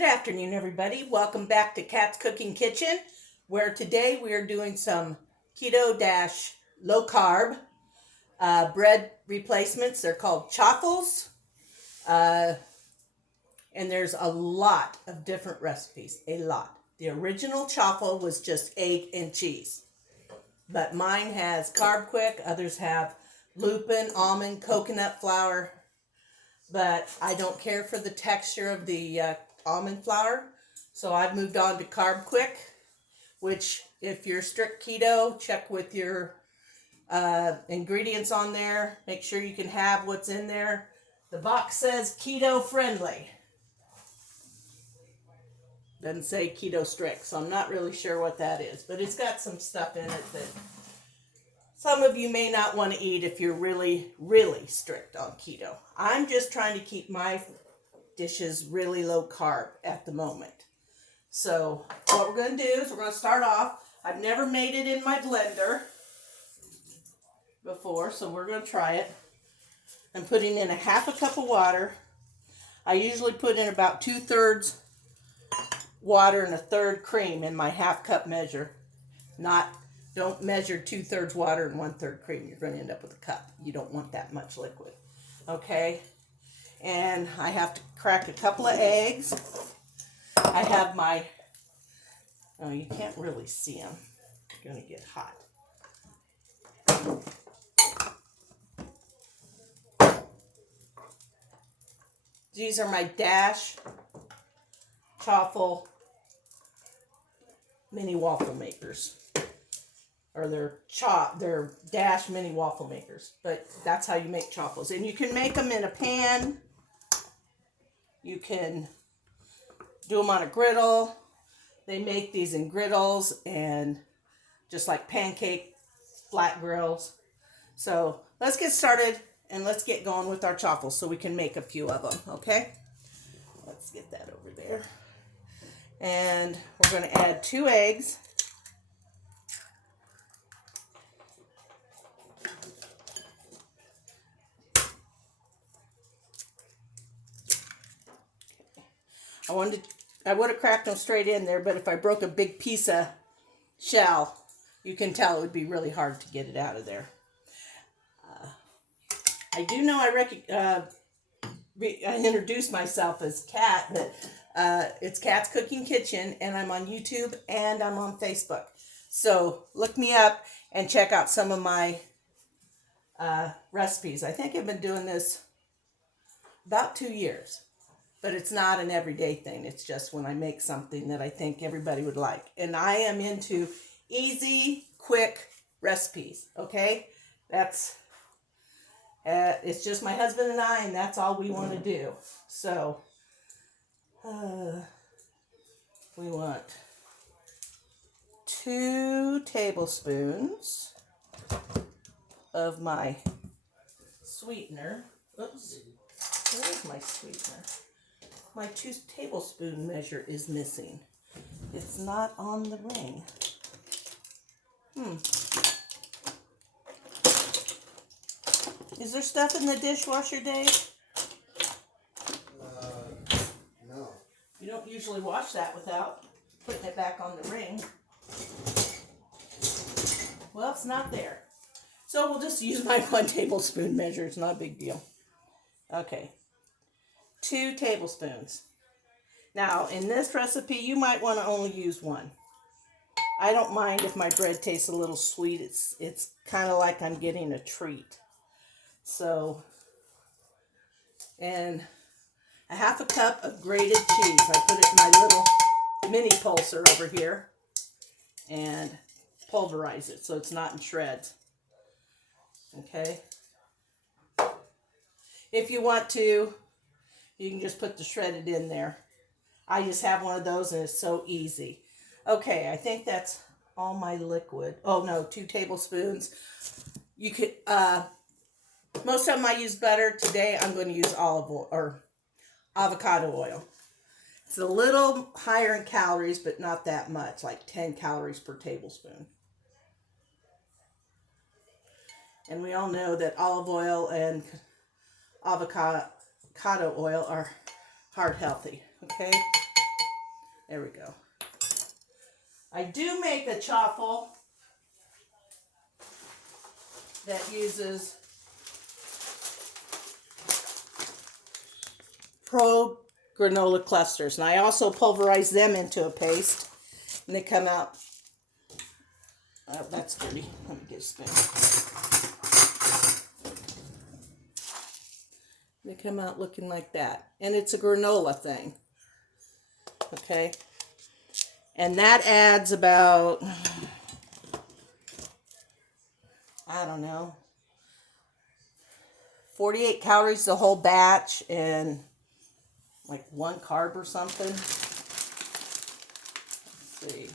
Good afternoon, everybody. Welcome back to Kat's Cooking Kitchen, where today we are doing some keto-low carb bread replacements. They're called chaffles, and there's a lot of different recipes, a lot. The original chaffle was just egg and cheese, but mine has Carb Quick, others have lupin, almond, coconut flour, but I don't care for the texture of the almond flour, so I've moved on to Carb Quick, which if you're strict keto, check with your ingredients on there. Make sure you can have what's in there. The box says keto friendly. Doesn't say keto strict, so I'm not really sure what that is, but it's got some stuff in it that some of you may not want to eat if you're really, really strict on keto. I'm just trying to keep my dishes really low carb at the moment. So what we're going to do is we're going to start off. I've never made it in my blender before, so we're going to try it. I'm putting in a half a cup of water. I usually put in about 2/3 water and 1/3 cream in my half cup measure. Don't measure 2/3 water and 1/3 cream. You're going to end up with a cup. You don't want that much liquid. Okay? And I have to crack a couple of eggs. I have my, oh, you can't really see them. They're going to get hot. These are my Dash Chaffle mini waffle makers. Or they're Dash mini waffle makers. But that's how you make chaffles. And you can make them in a pan. You can do them on a griddle. They make these in griddles and just like pancake flat grills. So let's get started and let's get going with our chaffles so we can make a few of them, okay? Let's get that over there. And we're going to add 2 eggs. I would have cracked them straight in there, but if I broke a big piece of shell, you can tell it would be really hard to get it out of there. I do know I introduced myself as Kat, but it's Kat's Cooking Kitchen, and I'm on YouTube and I'm on Facebook. So look me up and check out some of my recipes. I think I've been doing this about 2 years. But it's not an everyday thing. It's just when I make something that I think everybody would like. And I am into easy, quick recipes, okay? That's, it's just my husband and I, and that's all we want to do. So, we want 2 tablespoons of my sweetener. Oops, where's my sweetener? My 2 tablespoon measure is missing. It's not on the ring. Is there stuff in the dishwasher, Dave? No. You don't usually wash that without putting it back on the ring. Well, it's not there. So we'll just use my 1 tablespoon measure. It's not a big deal. Okay. 2 tablespoons. Now, in this recipe, you might want to only use 1. I don't mind if my bread tastes a little sweet. It's kind of like I'm getting a treat. So, and a half a cup of grated cheese. I put it in my little mini pulser over here and pulverize it so it's not in shreds. Okay. If you want to, you can just put the shredded in there. I just have one of those and it's so easy. Okay, I think that's all my liquid. Oh no, 2 tablespoons. You could, most of them I use butter. Today I'm going to use olive oil or avocado oil. It's a little higher in calories, but not that much, like 10 calories per tablespoon. And we all know that olive oil and avocado oil are heart healthy, okay? There we go. I do make a chaffle that uses Pro granola clusters, and I also pulverize them into a paste, and they come out. Oh, that's dirty. Let me get a spoon. They come out looking like that, and it's a granola thing. Okay, and that adds about, I don't know, 48 calories the whole batch, and like 1 carb or something. Let's see.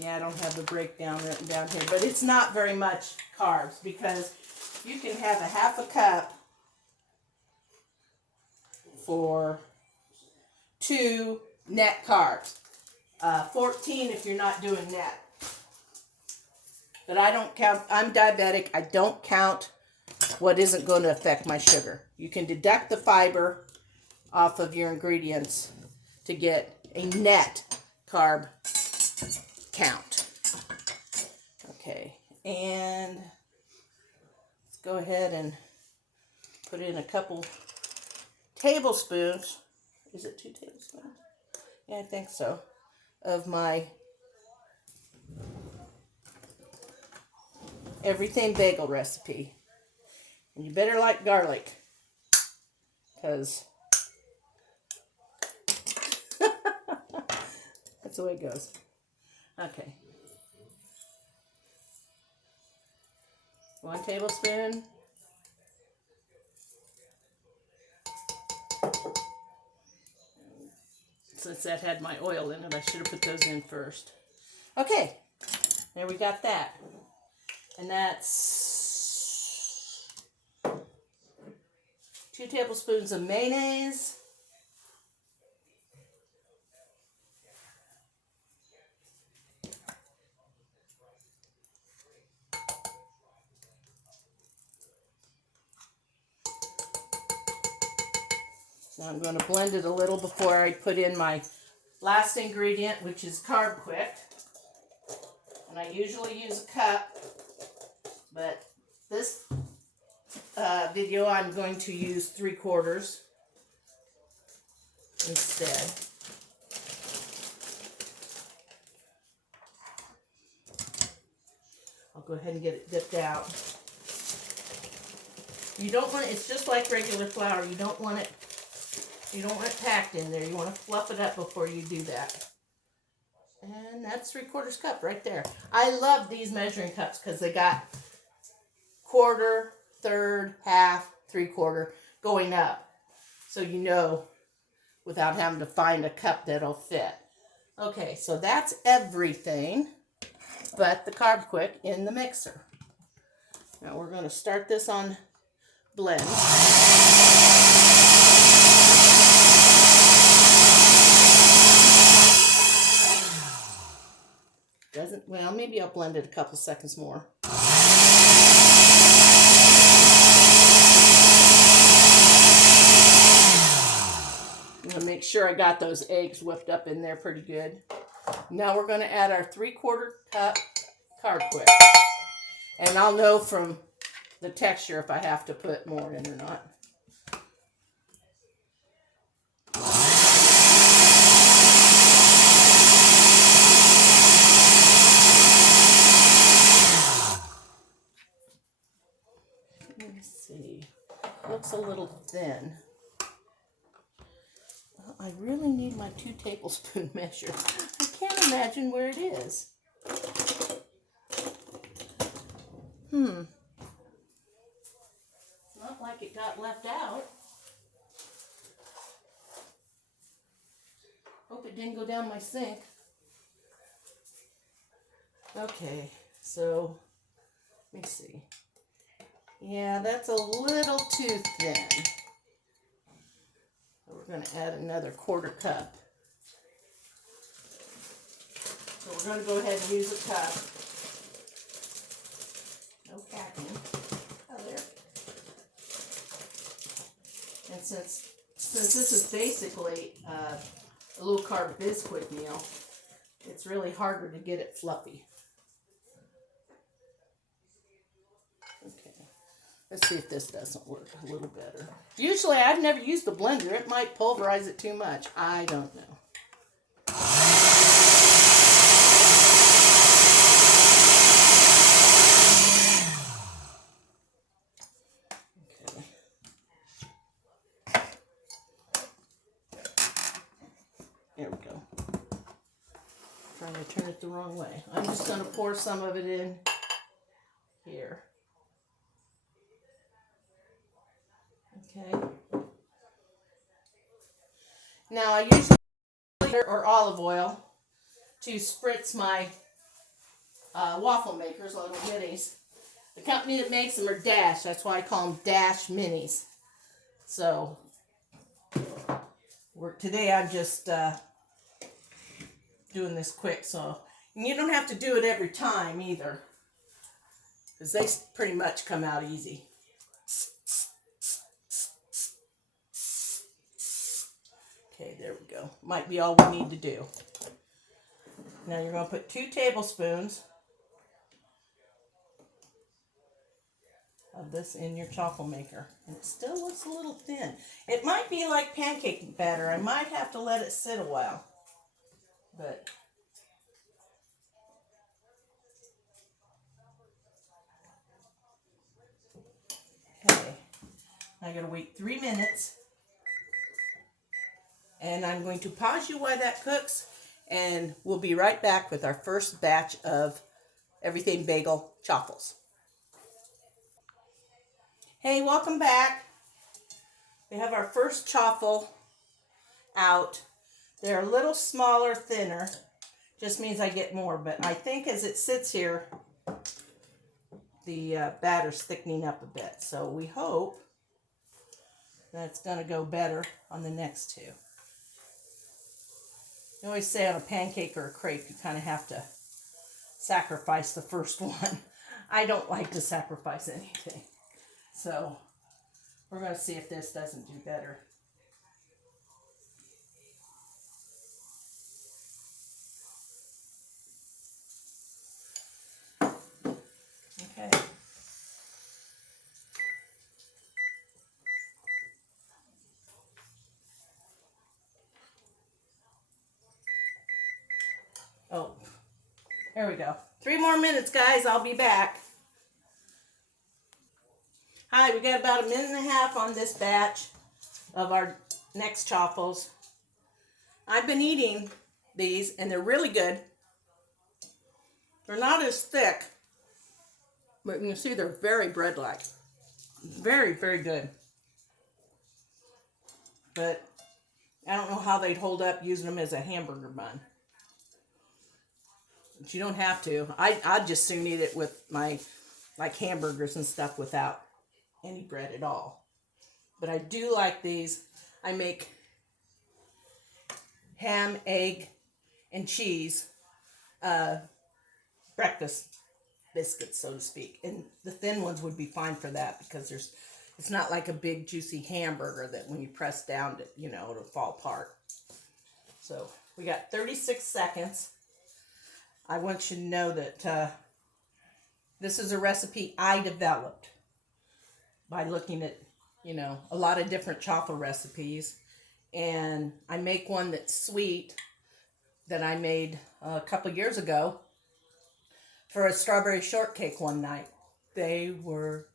Yeah, I don't have the breakdown written down here, but it's not very much carbs, because you can have a half a cup for 2 net carbs. 14 if you're not doing net. But I don't count, I'm diabetic, I don't count what isn't going to affect my sugar. You can deduct the fiber off of your ingredients to get a net carb count. Okay, and let's go ahead and put in a couple tablespoons. Is it 2 tablespoons? Yeah, I think so. Of my everything bagel recipe. And you better like garlic, because that's the way it goes. Okay. 1 tablespoon. Since that had my oil in it, I should have put those in first. Okay, there we got that. And that's 2 tablespoons of mayonnaise. Now I'm going to blend it a little before I put in my last ingredient, which is Carb Quick. And I usually use a cup, but this video I'm going to use 3/4 instead. I'll go ahead and get it dipped out. You don't want it, it's just like regular flour. You don't want it packed in there. You want to fluff it up before you do that. And that's 3/4 cup right there. I love these measuring cups because they got 1/4, 1/3, 1/2, 3/4 going up. So you know without having to find a cup that'll fit. Okay, so that's everything but the Carb Quick in the mixer. Now we're going to start this on blend. Well, maybe I'll blend it a couple seconds more. I'm going to make sure I got those eggs whipped up in there pretty good. Now we're going to add our 3/4 cup Carb Quick. And I'll know from the texture if I have to put more in or not. Let me see. Looks a little thin. Well, I really need my 2 tablespoon measure. I can't imagine where it is. It's not like it got left out. Hope it didn't go down my sink. Okay, so let me see. Yeah, that's a little too thin. So we're going to add another 1/4 cup. So we're going to go ahead and use a cup. No packing. Oh, there. And since Since this is basically a low-carb biscuit meal, it's really harder to get it fluffy. Okay, let's see if this doesn't work a little better. Usually I've never used the blender. It might pulverize it too much. I don't know. There we go. Trying to turn it the wrong way. I'm just going to pour some of it in here. Okay. Now I usually use or olive oil to spritz my waffle makers, little minis. The company that makes them are Dash. That's why I call them Dash Minis. So today I'm just doing this quick, so and you don't have to do it every time either, because they pretty much come out easy. Okay, there we go. Might be all we need to do. Now you're going to put 2 tablespoons of this in your chaffle maker. And it still looks a little thin. It might be like pancake batter. I might have to let it sit a while. But okay. I'm going to wait 3 minutes. And I'm going to pause you while that cooks. And we'll be right back with our first batch of Everything Bagel Chaffles. Hey, welcome back. We have our first chaffle out. They're a little smaller, thinner. Just means I get more, but I think as it sits here, the batter's thickening up a bit. So we hope that's going to go better on the next 2. You always say on a pancake or a crepe, you kind of have to sacrifice the first one. I don't like to sacrifice anything. So we're going to see if this doesn't do better. Okay. Oh, there we go. 3 more minutes, guys. I'll be back. Hi, we got about 1.5 minutes on this batch of our next chaffles. I've been eating these, and they're really good. They're not as thick, but you can see they're very bread-like. Very, very good. But I don't know how they'd hold up using them as a hamburger bun. But you don't have to. I'd just soon eat it with my hamburgers and stuff without any bread at all. But I do like these. I make ham, egg, and cheese breakfast biscuits, so to speak. And the thin ones would be fine for that because it's not like a big juicy hamburger that when you press down, it'll fall apart. So we got 36 seconds. I want you to know that this is a recipe I developed by looking at, a lot of different chaffle recipes. And I make one that's sweet that I made a couple years ago for a strawberry shortcake one night. They were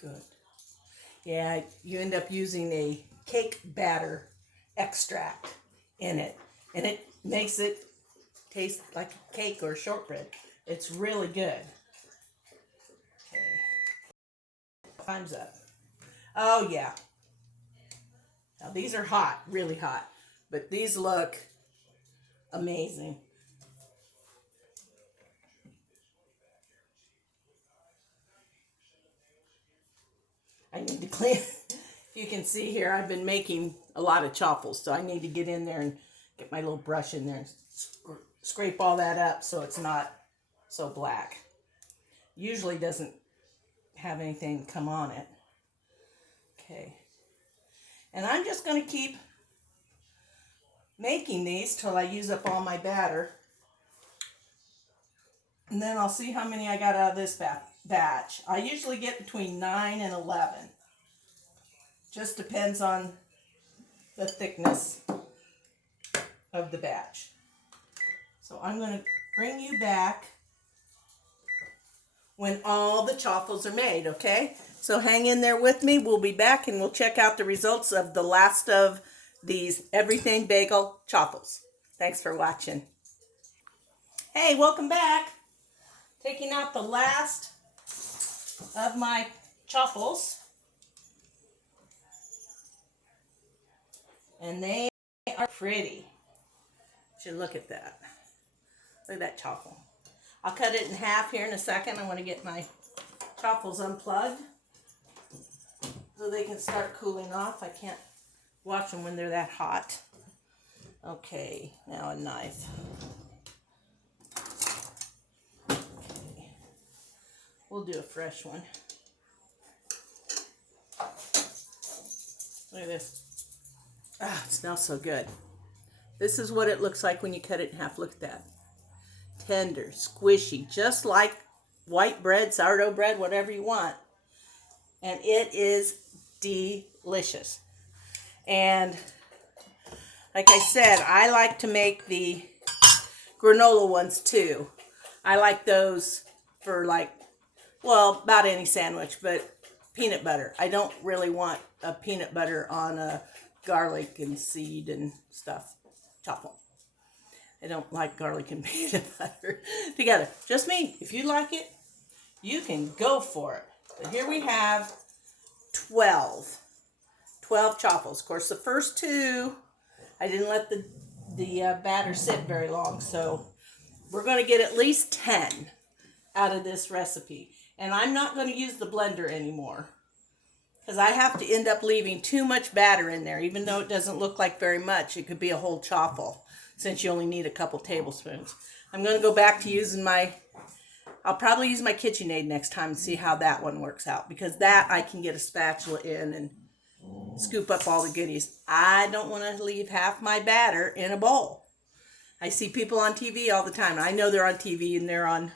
good. Yeah, you end up using a cake batter extract in it. And it makes it taste like a cake or shortbread. It's really good. Okay. Time's up. Oh, yeah. Now, these are hot, really hot. But these look amazing. I need to clean. You can see here, I've been making a lot of chaffles, so I need to get in there and get my little brush in there and scrape all that up so it's not so black. Usually doesn't have anything come on it. Okay. And I'm just going to keep making these till I use up all my batter. And then I'll see how many I got out of this batch. I usually get between 9 and 11. Just depends on the thickness of the batch. So I'm going to bring you back when all the chaffles are made, okay? So hang in there with me. We'll be back and we'll check out the results of the last of these everything bagel chaffles. Thanks for watching. Hey, welcome back. Taking out the last of my chaffles. And they are pretty. You should look at that. Look at that chaffle. I'll cut it in half here in a second. I want to get my chaffles unplugged so they can start cooling off. I can't wash them when they're that hot. Okay, now a knife. Okay. We'll do a fresh one. Look at this. Ah, it smells so good. This is what it looks like when you cut it in half. Look at that. Tender, squishy, just like white bread, sourdough bread, whatever you want. And it is delicious. And like I said, I like to make the granola ones too. I like those for well, about any sandwich, but peanut butter. I don't really want a peanut butter on a garlic and seed and stuff. Chaffle. I don't like garlic and peanut butter together. Just me. If you like it, you can go for it. But here we have 12 chaffles. Of course, the first two, I didn't let the batter sit very long, so we're going to get at least 10 out of this recipe. And I'm not going to use the blender anymore because I have to end up leaving too much batter in there. Even though it doesn't look like very much, it could be a whole chaffle since you only need a couple tablespoons. I'm going to go back to using I'll probably use my KitchenAid next time and see how that one works out, because that I can get a spatula in and scoop up all the goodies. I don't want to leave half my batter in a bowl. I see people on TV all the time. I know they're on TV and they're on,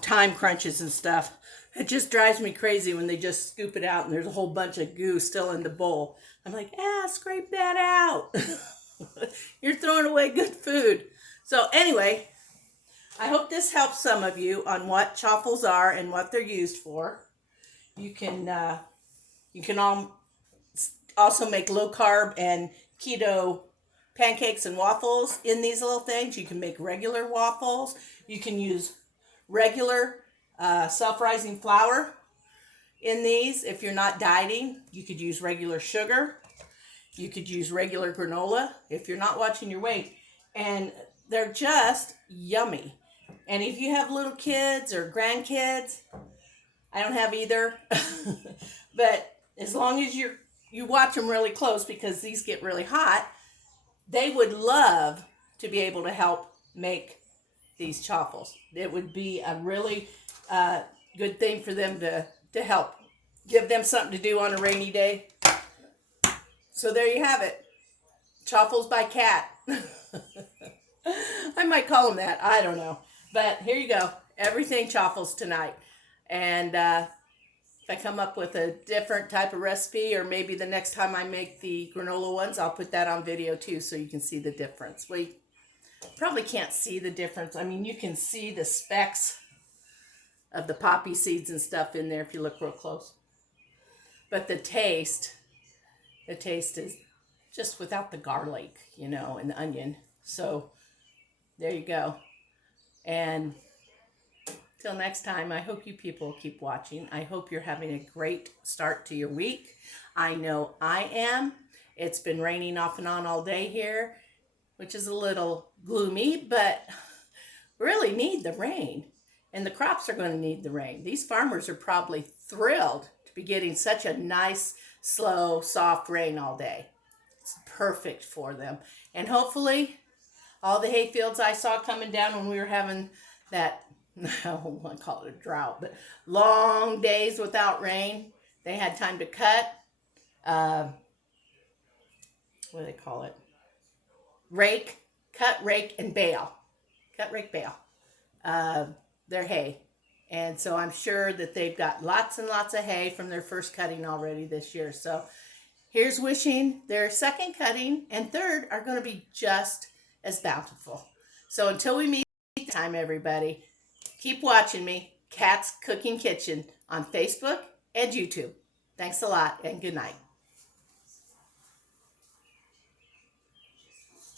time crunches and stuff. It just drives me crazy when they just scoop it out and there's a whole bunch of goo still in the bowl. I'm like, scrape that out. You're throwing away good food. So anyway, I hope this helps some of you on what chaffles are and what they're used for. You can also make low carb and keto pancakes and waffles in these little things. You can make regular waffles. You can use regular self-rising flour in these. If you're not dieting, you could use regular sugar. You could use regular granola if you're not watching your weight. And they're just yummy. And if you have little kids or grandkids, I don't have either, but as long as you watch them really close, because these get really hot, they would love to be able to help make these chaffles. It would be a really good thing for them to help. Give them something to do on a rainy day. So there you have it. Chaffles by Cat. I might call them that. I don't know. But here you go. Everything chaffles tonight. And if I come up with a different type of recipe, or maybe the next time I make the granola ones, I'll put that on video too so you can see the difference. Well, you probably can't see the difference. I mean, you can see the specks of the poppy seeds and stuff in there if you look real close. But the taste is just without the garlic, and the onion. So there you go. And till next time, I hope you people keep watching. I hope you're having a great start to your week. I know I am. It's been raining off and on all day here, which is a little gloomy, but really need the rain. And the crops are going to need the rain. These farmers are probably thrilled to be getting such a nice, slow, soft rain all day. It's perfect for them. And hopefully all the hay fields I saw coming down when we were having that, I don't want to call it a drought, but long days without rain, they had time to cut. what do they call it? Rake, cut, rake, and bale. Cut, rake, bale. Their hay. And so I'm sure that they've got lots and lots of hay from their first cutting already this year. So here's wishing their second cutting and third are going to be just as bountiful. So until we meet next time, everybody, keep watching me, Kat's Cooking Kitchen, on Facebook and YouTube. Thanks a lot and good night.